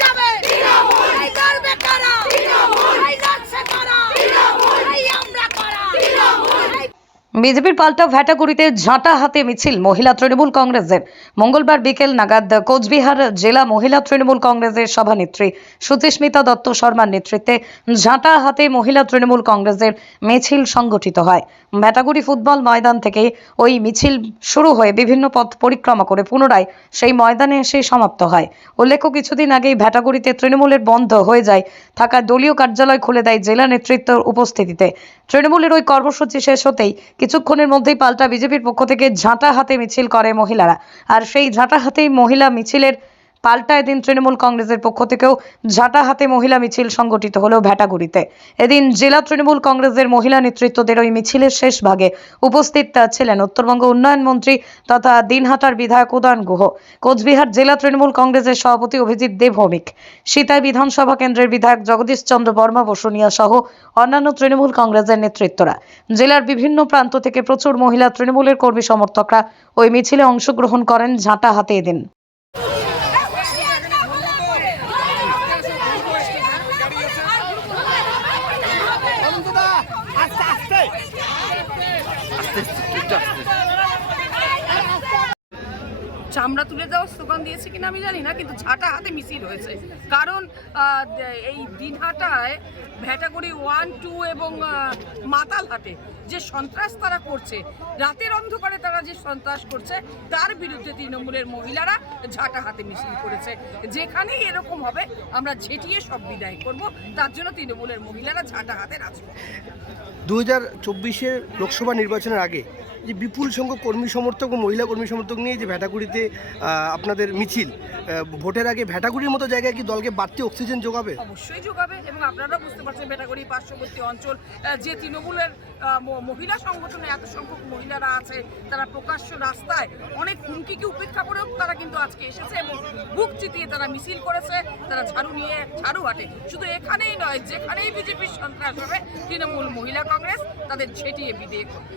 যাবে। আমরা বিজেপির পাল্টা ভ্যাটাগুড়িতে ঝাঁটা হাতে মিছিল, মহিলা তৃণমূল কংগ্রেসের। মঙ্গলবার বিকেল নাগাদ কোচবিহার জেলা মহিলা তৃণমূল কংগ্রেসের সভানেত্রী সুচিস্মিতা দত্ত শর্মার নেতৃত্বে ঝাঁটা হাতে মহিলা তৃণমূল কংগ্রেসের মিছিল সংগঠিত হয়। ভ্যাটাগুড়ি ফুটবল ময়দান থেকে ওই মিছিল শুরু হয়ে বিভিন্ন পথ পরিক্রমা করে পুনরায় সেই ময়দানে এসে সমাপ্ত হয়। উল্লেখ্য, কিছুদিন আগেই ভ্যাটাগুড়িতে তৃণমূলের বন্ধ হয়ে যায় থাকা দলীয় কার্যালয় খুলে দেয় জেলা নেতৃত্বের উপস্থিতিতে। তৃণমূলের ওই কর্মসূচি শেষ হতেই কিছুক্ষণের মধ্যেই পাল্টা বিজেপির পক্ষ থেকে ঝাঁটা হাতে মিছিল করে মহিলারা। আর সেই ঝাঁটা হাতেই মহিলা মিছিলের পাল্টা এদিন তৃণমূল কংগ্রেসের পক্ষ থেকেও ঝাঁটা হাতে মহিলা মিছিল সংগঠিত হলো ভ্যাটাগুড়িতে এদিন জেলা তৃণমূল কংগ্রেসের মহিলা নেতৃত্বদের ওই মিছিলের শেষ ভাগে উপস্থিত ছিলেন উত্তরবঙ্গ উন্নয়ন মন্ত্রী তথা দিনহাটার বিধায়ক উদয়ন গুহ। কোচবিহার জেলা তৃণমূল কংগ্রেসের সভাপতি অভিজিৎ দেব ভৌমিক। সীতাই বিধানসভা কেন্দ্রের বিধায়ক জগদীশ চন্দ্র বর্মা বসুনিয়া সহ অন্যান্য তৃণমূল কংগ্রেসের নেতৃত্বরা। জেলার বিভিন্ন প্রান্ত থেকে প্রচুর মহিলা তৃণমূলের কর্মী সমর্থকরা ওই মিছিলে অংশগ্রহণ করেন ঝাঁটা হাতে এদিন। চামড়া তুলে দেওয়ার স্লোগান দিয়েছে কিনা আমি জানি না কিন্তু ঝাঁটা হাতে মিছিল হয়েছে কারণ এই দিনহাটায় ভ্যাটাগুড়ি ওয়ান টু এবং আহ, মাতালহাটে যে সন্ত্রাস তারা করছে রাতের অন্ধকারে তারা যে সন্ত্রাস করছে তার বিরুদ্ধে তৃণমূলের মহিলারা ঝাঁটা হাতে মিছিল করেছে। যেখানেই এরকম হবে আমরা ঝেঁটিয়ে সব বিদায় করব। তার জন্য তৃণমূলের মহিলারা ঝাঁটা হাতে রাজপথ দু হাজার চব্বিশের লোকসভা নির্বাচনের আগে যে বিপুল সংখ্যক কর্মী সমর্থক ও মহিলা কর্মী সমর্থক নিয়ে যে ভ্যাটাগুড়িতে আহ, আপনাদের মিছিল ভোটের আগে ভ্যাটাগুড়ির মতো জায়গায় কি দলকে বাড়তি অক্সিজেন যোগাবে? অবশ্যই যোগাবে এবং আপনারা বুঝতে পারছেন বেটাগড়ি পার্শ্ববর্তী অঞ্চল যে তৃণমূলের মহিলা সংগঠনে এত সংখ্যক মহিলারা আছে তারা প্রকাশ্য রাস্তায় অনেক হুমকিকে উপেক্ষা করেও তারা কিন্তু আজকে এসেছে এবং বুক চিতিয়ে তারা মিছিল করেছে তারা ঝাড়ু নিয়ে ঝাড়ু হাঁটে শুধু এখানেই নয় যেখানেই বিজেপির সন্ত্রাস হবে তৃণমূল মহিলা কংগ্রেস তাদের ছেটিয়ে বিদেয় করবে।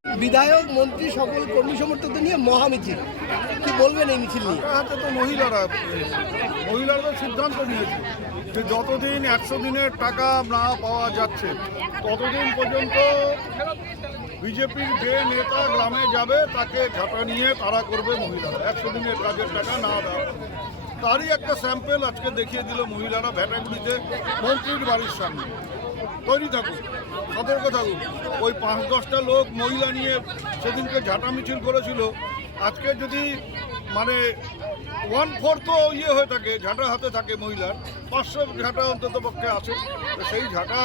বিধায়ক, মন্ত্রী সকল কর্মী সমর্থকদের নিয়ে মহা মিছিল কি বলবেন এই মিছিল নিয়ে? তো মহিলারা মহিলারা সিদ্ধান্ত নিয়েছে যে যতদিন একশো দিনের টাকা না পাওয়া যাচ্ছে, ততদিন পর্যন্ত বিজেপির যে নেতা গ্রামে যাবে, তাকে ঝাঁটা নিয়ে তারা করবে মহিলারা। একশো দিনের কাজের টাকা না দেওয়া তারই একটা স্যাম্পেল আজকে দেখিয়ে দিল মহিলারা ভ্যাটাগুলিতে মন্ত্রীর বাড়ির সামনে। তৈরি থাকুক সতর্ক থাকুক ওই পাঁচ দশটা লোক মহিলা নিয়ে সেদিনকে ঝাঁটা মিছিল করেছিল। আজকে যদি মানে ওয়ান ফোর তো ইয়ে হয়ে থাকে ঝাঁটা হাতে থাকে মহিলার, পাঁচশো ঝাঁটা অন্তত পক্ষে আছে। তো সেই ঝাঁটা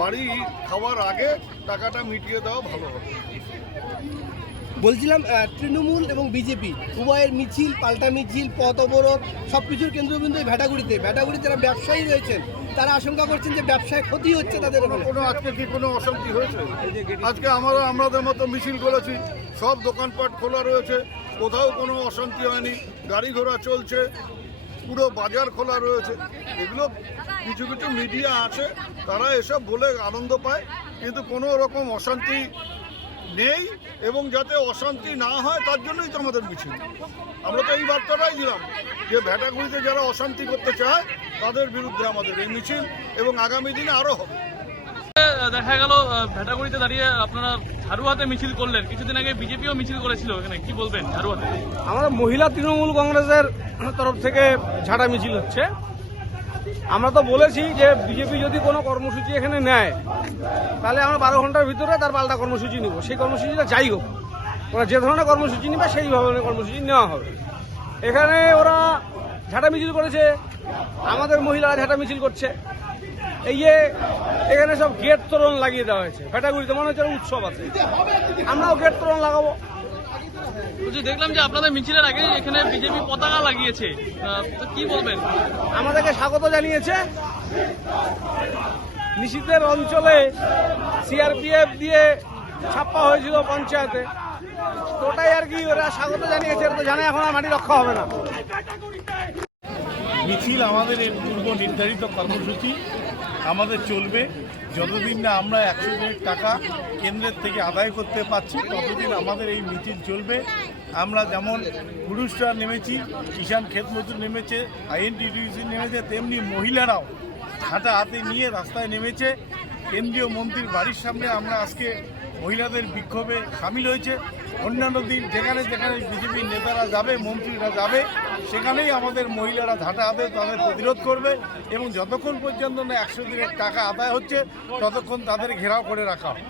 বাড়ি খাওয়ার আগে টাকাটা মিটিয়ে দেওয়া ভালো হবে। বলছিলাম তৃণমূল এবং বিজেপি উভয়ের মিছিল পাল্টা মিছিল পথ অবরোধ সব কিছুর কেন্দ্রবিন্দু এই ভ্যাটাগুড়িতে ভ্যাটাগুড়ি যারা ব্যবসায়ী রয়েছেন তারা আশঙ্কা করছেন যে ব্যবসায় ক্ষতি হচ্ছে তাদের কোনো কোনো আজকে কি কোনো অশান্তি হয়েছে? আজকে আমরা আমাদের মতো মিছিল করেছি সব দোকানপাট খোলা রয়েছে কোথাও কোনো অশান্তি হয়নি গাড়ি ঘোড়া চলছে পুরো বাজার খোলা রয়েছে। এগুলো কিছু কিছু মিডিয়া আছে তারা এসব বলে আনন্দ পায় কিন্তু কোনো রকম অশান্তি নেই এবং যাতে অশান্তি না হয় তার জন্যই তো আমাদের মিছিল। আমরা তো এই বার্তাটাই দিলাম যে ভেটাগুড়িতে যারা অশান্তি করতে চায় তাদের বিরুদ্ধে আমাদের এই মিছিল এবং আগামী দিনে আরও হবে। দেখা গেল ভেটাগুড়িতে দাঁড়িয়ে আপনারা ঝাড়ুয়াতে মিছিল করলেন। কিছুদিন আগে বিজেপিও মিছিল করেছিল এখানে। কি বলবেন ঝাড়ুয়াতে? আমরা মহিলা তৃণমূল কংগ্রেসের তরফ থেকে ঝাড়া মিছিল হচ্ছে। আমরা তো বলেছি যে বিজেপি যদি কোনো কর্মসূচি এখানে নেয়, তাহলে আমরা বারো ঘণ্টার ভিতরে তার পাল্টা কর্মসূচি নিব। সেই কর্মসূচিটা যাই হোক, ওরা যে ধরনের কর্মসূচি নেবে, সেই ধরনের কর্মসূচি নেওয়া হবে। এখানে ওরা ঝাঁটা মিছিল করেছে, আমাদের মহিলারা ঝাঁটা মিছিল করছে। এই যে এখানে সব গেট তোরণ লাগিয়ে দেওয়া হয়েছে ফেটাগুড়িতে মনে হচ্ছে উৎসব আছে। আমরাও গেট তোরণ লাগাবো। বলছি দেখলাম যে আপনাদের মিছিলের আগে এখানে বিজেপি পতাকা লাগিয়েছে তো কি বলবেন? আমাদেরকে স্বাগত জানিয়েছে। নিষিদ্ধের অঞ্চলে সিআরপিএফ দিয়ে ছাপ্পা হয়েছিল পঞ্চায়েতে। তো ওটাই আর কি ওরা স্বাগত জানিয়েছে তো জানে এখন আর মাটি রক্ষা হবে না। মিছিল আমাদের পূর্ব নির্ধারিত কর্মসূচি। আমাদের চলবে। যতদিন না আমরা একশো কোটি টাকা কেন্দ্রের থেকে আদায় করতে পারছি, ততদিন আমাদের এই মিছিল চলবে। আমরা যেমন পুরুষরা নেমেছি, কিষাণ ক্ষেত মজুর নেমেছে আইএনটিডিউসি নেমেছে, তেমনি মহিলারাও হাঁটা হাতে নিয়ে রাস্তায় নেমেছে। কেন্দ্রীয় মন্ত্রীর বাড়ির সামনে আমরা আজকে মহিলাদের বিক্ষোভে সামিল হয়েছে। অন্যান্য দিন যেখানে যেখানে বিজেপির নেতারা যাবে, মন্ত্রীরা যাবে সেখানেই আমাদের মহিলারা ধাটা হাতে তাদের প্রতিরোধ করবে এবং যতক্ষণ পর্যন্ত না একশো দিনের টাকা আদায় হচ্ছে, ততক্ষণ তাদের ঘেরাও করে রাখা হবে।